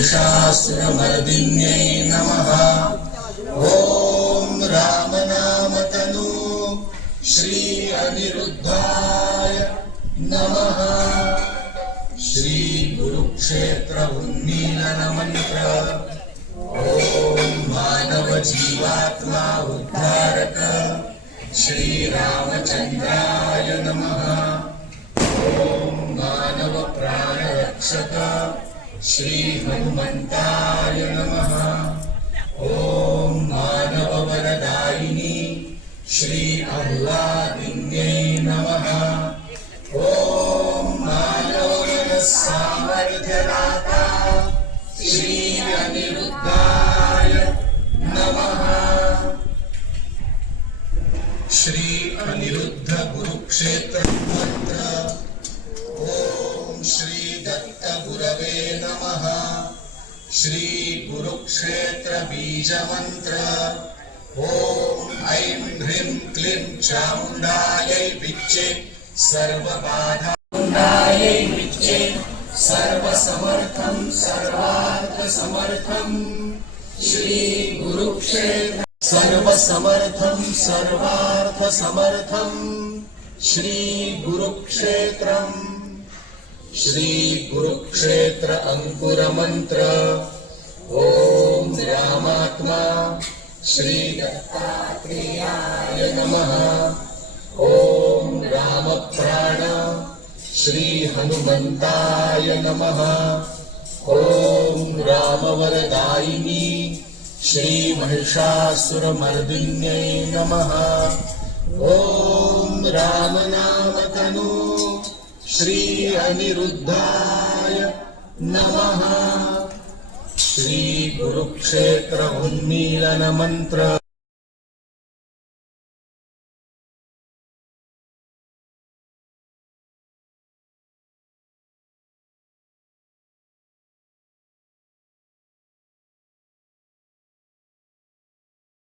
महिषासुरमर्दिन्यै नमः। ॐ रामनामतनु श्री अनिरुद्धाय नमः। श्री कुरुक्षेत्र उन्मीलन मंत्र। ॐ मानव जीवात्मा उद्धारक श्री रामचंद्राय नमः। ॐ मानव प्राण रक्षक श्री हनुमंताय नमः। ॐ मानव वरदायिनी श्री अल्लादिन्यै नमः। ॐ मानव सामर्थ्यदाता श्री अनिरुद्धाय नमः। श्री अनिरुद्ध कुरुक्षेत्र मंत्र। ॐ श्री दत्त गुरवे नमः। श्री कुरुक्षेत्र बीज मंत्र। ॐ ऐं ह्रीं क्लीं चामुण्डायै विच्चे सर्वबाधा मुण्डायै विच्चे सर्वसमर्थं सर्वार्थसमर्थं श्री कुरुक्षेत्र सर्वसमर्थं सर्वार्थसमर्थं श्री कुरुक्षेत्रम्। श्री कुरुक्षेत्र अंकुर मंत्र। ॐ रामात्मा श्री दत्तात्रेयाय नमः। ॐ रामप्राण श्री हनुमंताय नमः। ॐ रामवरदायिनी श्री महिषासुरमर्दिन्यै नमः। ॐ रामनामतनु श्री अनिरुद्धाय नमः। श्री कुरुक्षेत्र उन्मीलन मंत्र।